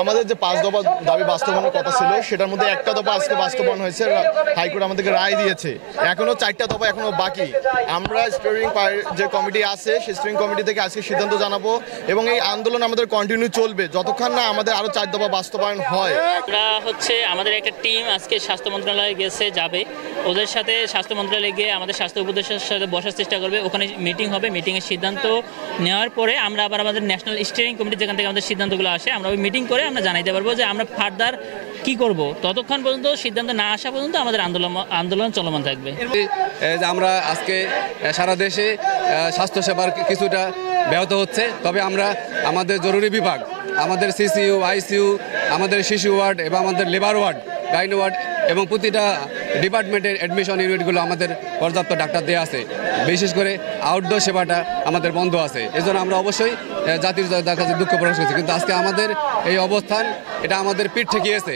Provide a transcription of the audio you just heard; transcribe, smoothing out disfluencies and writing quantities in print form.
আমাদের যে 5 দফা দাবি বাস্তবায়নের কথা ছিল সেটার মধ্যে একটা দফা আজকে বাস্তবায়ন হয়েছে, হাইকোর্ট আমাদেরকে রায় দিয়েছে। এখনো 4টা দফা এখনো বাকি। আমরা স্টিয়ারিং যে কমিটি আছে সেই স্টিয়ারিং কমিটি থেকে আজকে সিদ্ধান্ত জানাবো এবং এই আন্দোলন আমাদের কন্টিনিউ চলবে যতক্ষণ না আমাদের আরো 4 দফা বাস্তবায়ন হয়। আমরা আমাদের একটা টিম আজকে স্বাস্থ্য মন্ত্রণালয়ে যাবে, ওদের সাথে স্বাস্থ্য মন্ত্রণালয়ে গিয়ে আমাদের স্বাস্থ্য উপদেষ্টার সাথে বসার চেষ্টা করবে। ওখানে মিটিং হবে, মিটিংয়ের সিদ্ধান্ত নেওয়ার পরে আমরা আবার আমাদের ন্যাশনাল স্টিয়ারিং কমিটি যেখান থেকে আমাদের সিদ্ধান্তগুলো আসে আমরা ওই মিটিং করে আমরা জানাইতে পারবো যে আমরা ফার্দার কি করব। ততক্ষণ পর্যন্ত সিদ্ধান্ত না আসা পর্যন্ত আমাদের আন্দোলন চলমান থাকবে। আমরা আজকে সারা দেশে স্বাস্থ্যসেবার কিছুটা ব্যাহত হচ্ছে, তবে আমরা আমাদের জরুরি বিভাগ, আমাদের সিসিইউ, আইসিইউ, আমাদের শিশু ওয়ার্ড এবং আমাদের লেবার ওয়ার্ড, গাইনি ওয়ার্ড এবং প্রতিটা ডিপার্টমেন্টের অ্যাডমিশন ইউনিটগুলো আমাদের পর্যাপ্ত ডাক্তার দেওয়া আছে। বিশেষ করে আউটডোর সেবাটা আমাদের বন্ধ আছে। এজন্য আমরা অবশ্যই জাতির কাছে দুঃখ প্রকাশ করছি, কিন্তু আজকে আমাদের এই অবস্থান এটা আমাদের পিঠ ঠেকিয়েছে।